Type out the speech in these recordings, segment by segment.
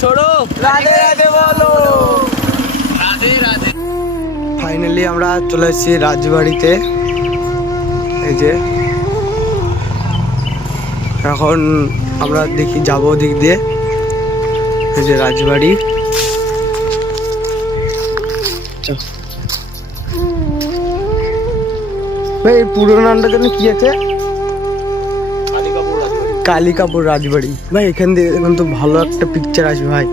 छोड़ो রাধে রাধে বলো। राधे राधे। ফাইনালি আমরা চলে এসেছি রাজবাড়িতে। এই যে এখন আমরা দেখি যাবো দিক দিয়ে। এই যে রাজবাড়ি। চল। ভাই এই পুরো নামটা যেন কি আছে? কালিকাপুর রাজবাড়ি। ভাই এখান দিয়ে এখন তো ভালো একটা পিকচার আসবে ভাই।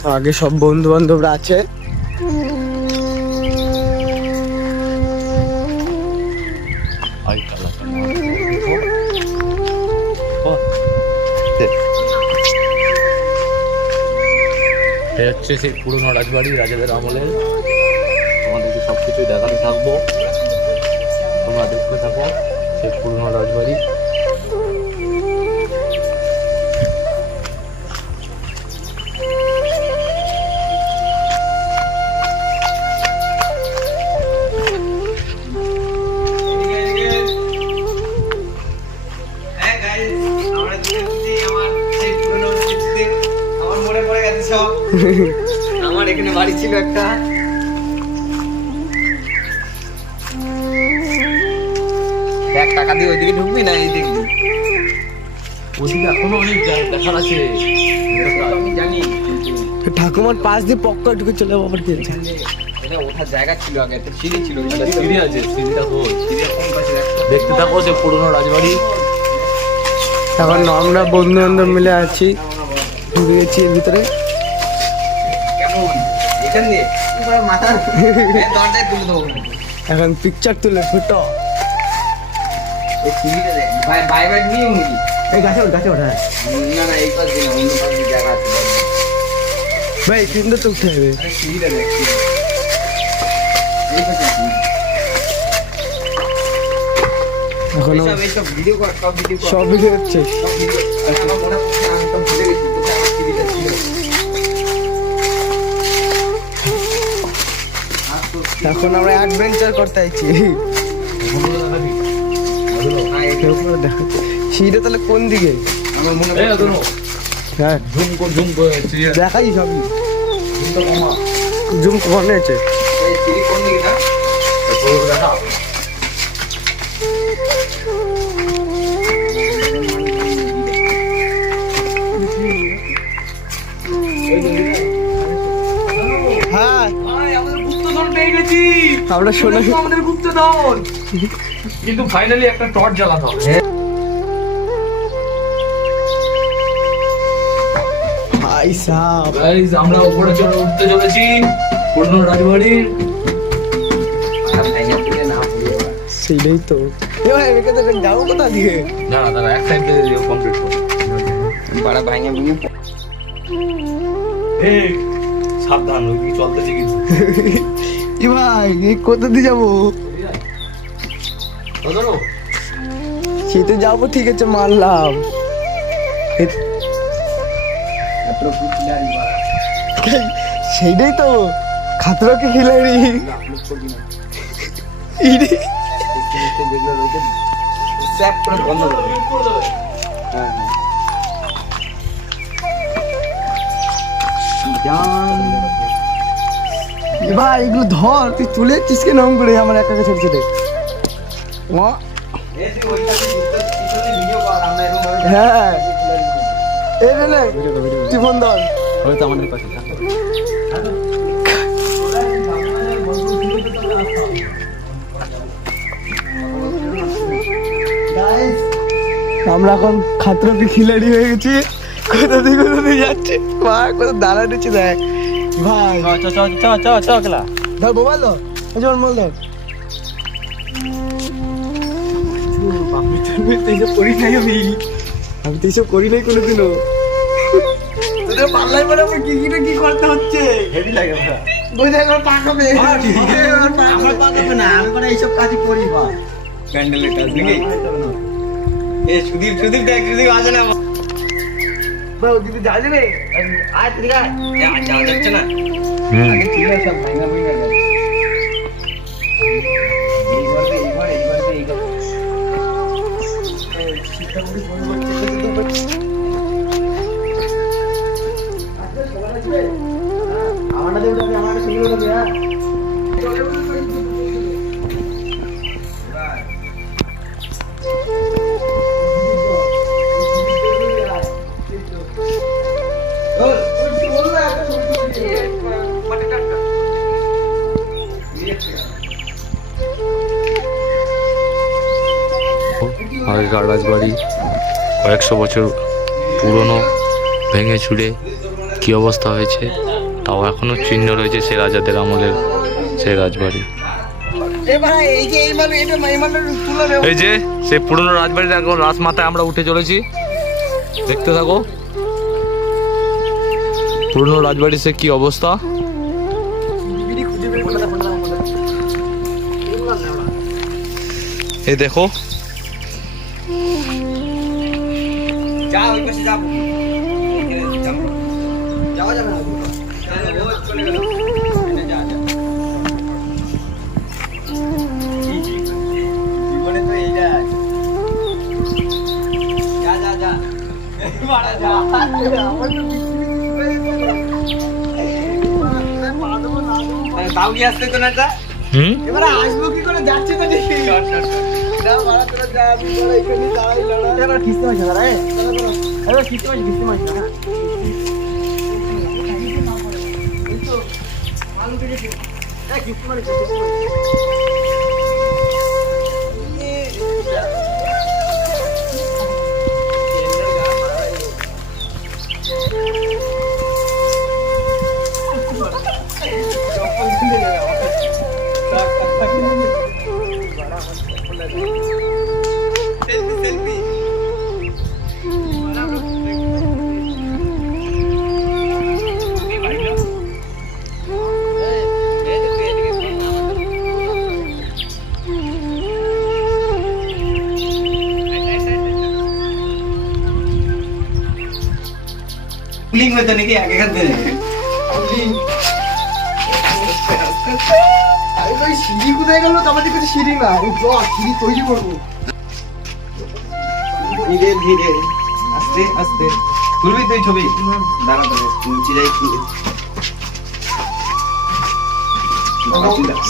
তো আগে সব বন্ধু বান্ধবরা আছে। হচ্ছে সেই পুরনো রাজবাড়ি, রাজাদের আমলের। তোমাদেরকে সব কিছুই দেখাতে থাকবো, তোমরা দেখতে থাকো সেই পুরনো রাজবাড়ি। আমার এখানে বাড়ি ছিল একটা। এক টাকা দিয়ে ওইদিকে ঢুকবি না এই দেখবি ওদিকে এখনো অনেক দেখার আছে, আমি জানি। ঠাকুমার পাশ দিয়ে পক্কা ঢুকে চলে যাবো আবার কি আছে? এটা ওঠার জায়গা ছিল আগে, একটা সিঁড়ি ছিল। একটা সিঁড়ি আছে, সিঁড়িটা তো সিঁড়ি কোন পাশে দেখতে থাকো সেই পুরনো রাজবাড়ি। এখন আমরা বন্ধু বান্ধব মিলে আছি, ঢুকে গেছি এর ভিতরে। কেমন এখান দিয়ে মাথা দরজায় তুলে দেবো। এখন পিকচার তুলে ফটো। এই সিঁড়িটা দেখ বাই বাই বাই নিয়ে নাকি? এই গাছে গাছে ওঠা। না না এই পাশ দিয়ে না, অন্য পাশ দিয়ে জায়গা আছে। ভাই কিন্তু তো উঠে যাবে। আরে সিঁড়িটা দেখ, এই পাশে আছে। এখন এইসব ভিডিও কর, সব ভিডিও কর, সব ভিডিও হচ্ছে। সব ভিডিও। আমার মনে পড়ছে, আমি তো ভুলে গেছি কোথায় আমার সিঁড়িটা ছিল। এখন আমরা অ্যাডভেঞ্চার করতে আইছি। সিঁড়িটা তাহলে কোন দিকে? আমার মনে এই পড়ছে। আদনো হ্যাঁ ঝুম করে দেখাই সবই। ঝুমটা কমা জুম কনে আছে? এই সিঁড়ি কোন দিকে না? দেখা। হ্যাঁ আমাদের গুপ্তধন পেয়ে গেছি, আমরা শোনা আমাদের গুপ্তধন। কিন্তু ফাইনালি একটা টর্চ জ্বালাতে হবে। ভাই সাহ, গাইস আমরা উপরে উঠতে চলেছি পুরনো রাজবাড়ির। সেইটাই তো। এ ভাই এখানে তো যাবো কোথা দিয়ে? না না দাঁড়া, এক সাইড দিয়ে কমপ্লিট করো। বাড়া ভাঙে ভুঙে এই সাবধান, ওই দিকে চলতেছে কিন্তু। এ ভাই এই কোথা দিয়ে যাবো? ধরো শীতে যাবো ঠিক আছে মানলাম। সেইটাই তো খাতরাকে খিলাড়ি। যেগুলো রয়েছে স্যাপ করে বন্ধ করবে। হ্যাঁ ভাই এগুলো ধর, তুই তুলে যাচ্ছিস কেন নাম করে আমার একা ছোট ছোট? হ্যাঁ এই রে তুই ফোন ধর। হয়তো আমাদের পাশে আমরা এখন খাতরাকে খিলাড়ি হয়ে গেছি। কোথা দিয়ে যাচ্ছে মা, কোথা দাঁড়া দিচ্ছে দেখ ভাই। ধর মোবাইল ধর, যেমন মোবাইল ধর। আমি তো এইসব করি নাই, আমি তো এইসব করি নাই কোনোদিনও। তোদের পাল্লাই পরে আমার কি কি করতে হচ্ছে হেভি লাগে ভাই। বুঝে আমার পা কাঁপে। আমার পা কাঁপে না, আমি মানে এইসব কাজই করি বা প্যান্ডেলের কাজ নাকি? এ সুদীপ সুদীপ দেখ, সুদীপ আসে না। ভাই ওদিকে যা যাবে আয় তুই আয়। আজ যাওয়া যাচ্ছে না। আগে ছিল সব ভাঙা ভাঙা গেছে। এইবার আমার দেবে আমার সঙ্গে দেবে হ্যাঁ আগেকার রাজবাড়ি কয়েকশো বছর পুরনো, ভেঙে চুরে কী অবস্থা হয়েছে, তাও এখনও চিহ্ন রয়েছে সে রাজাদের আমলের সেই রাজবাড়ি। এই যে সেই পুরনো রাজবাড়ির এখন রাজমাথায় আমরা উঠে চলেছি, দেখতে থাকো পুরনো রাজবাড়ির সে কি অবস্থা। এই দেখো যা ওই পাশে যাবো, যাওয়া যাবে না, ও চলে গেল, যা যা জীবনে তো এইটা, যা যা যা মারা যা, তাও কি আসতে তো না যা, এবারে আসবো কি করে, যাচ্ছে তো দেখি না মারা তোরা যা, আমি বড় এখানে দাঁড়াই লড়া, এবার কিস্তি মাছ দাঁড়া এবার কিস্তি মাছ না এই তো আলু থেকে কিস্তি মাছ পুলিং হতো নাকি আগে খাতে আরে ভাই সিঁড়ি কোথায় গেল, আমাদের কাছে সিঁড়ি না, সিঁড়ি তৈরি করবো ধীরে ধীরে আস্তে আস্তে তুলবি তুই ছবি, দাঁড়া দাঁড়া চিরাই তুলে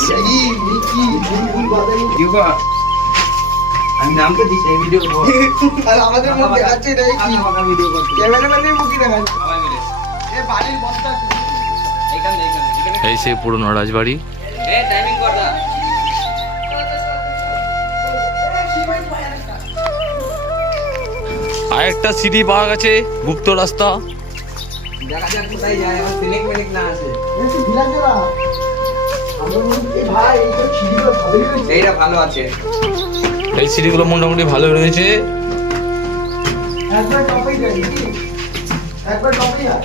সিঁড়ি কি ভুল বাদাই দিবা, আমি নাম তো দিচ্ছি ভিডিও আর আমাদের মধ্যে আছে রে কি ভিডিও করতে ক্যামেরাম্যানের মুখে দেখান সবাই মিলে এ বাড়ির বস্তা আছে এখানে এই সেই পুরনো রাজবাড়ি। এ টাইমিং কর দা, আর একটা সিঁড়ি পাওয়া গেছে, গুপ্ত রাস্তা। দেখা যাক কোথায় যায়, আমার সিলিং মিলিং না আছে, এসে ভিলা জোড়া আমরা বলি ভাই এই তো সিঁড়িগুলো ভালোই হয়েছে, এইটা ভালো আছে, এই সিঁড়িগুলো মোটামুটি ভালো রয়েছে। একবার টপেই যাই নাকি একবার টপেই আর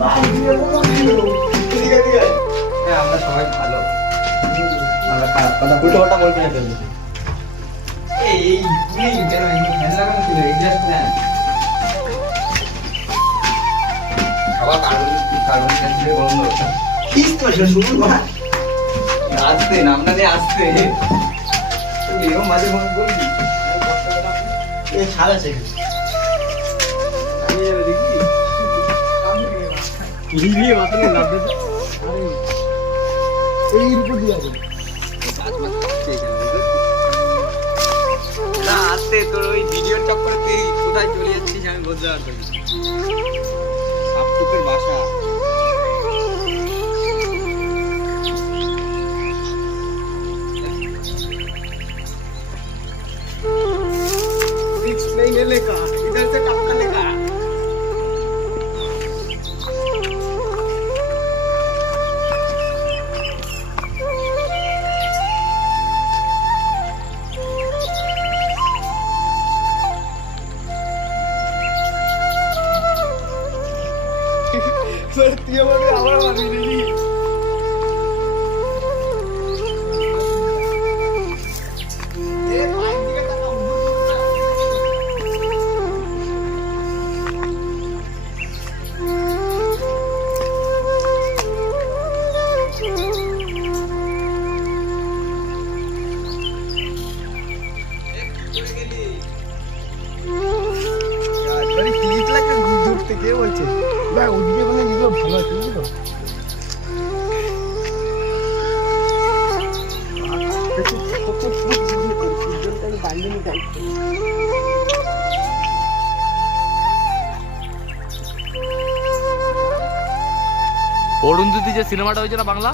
ভাই দিয়ে বলো ঠিক আছে হ্যাঁ আমরা সবাই ভালো, আমরা খারাপ কথা উল্টো বলতে না কেন, এই পুলিং কেন এই ফ্যান লাগানো ছিল, এই জাস্ট না আবার কার্বন সেন্সরে বন্ধ, কিস্তি মাছ শুরু করা আসতে নামটা দিয়ে আসতে, তুমি এরকম মাঝে মনে বলবি এ ছাড় আছে দিয়ে মাত্র লাগবে, এই উপর দিয়ে আছে না আসতে তোর ওই ভিডিওর চক্করে তুই কোথায় চলে যাচ্ছিস আমি বুঝতে পারছি, সাপটুকের বাসা नहीं मिलेगा इधर से टपका लेगा অরুন্ধতি যে সিনেমাটা হয়েছে না বাংলা,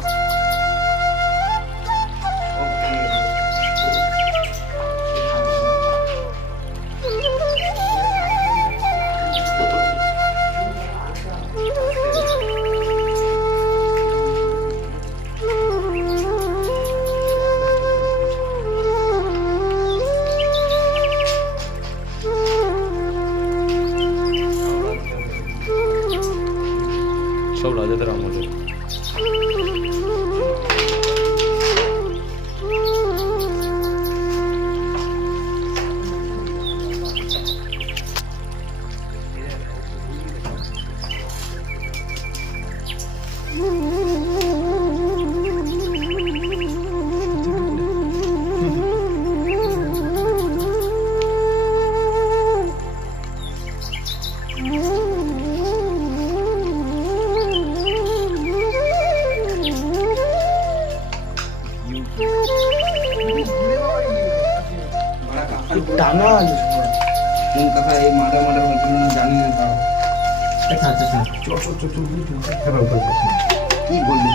সব রাজাদের আমলের। টানা কোন কথা এই মাঠে মাঠে হয়েছিল না জানি না তাও। কি বললি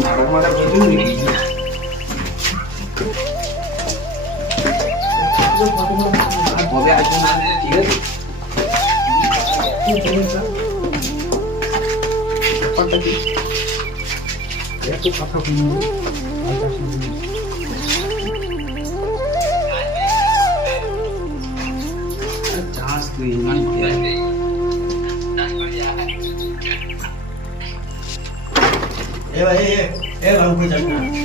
মাঠে মাঠে হয়েছিল নাকি? কবে আসবো না ঠিক আছে। এত কথা চাষ তুই এ ভাই এ ভাই যাস না।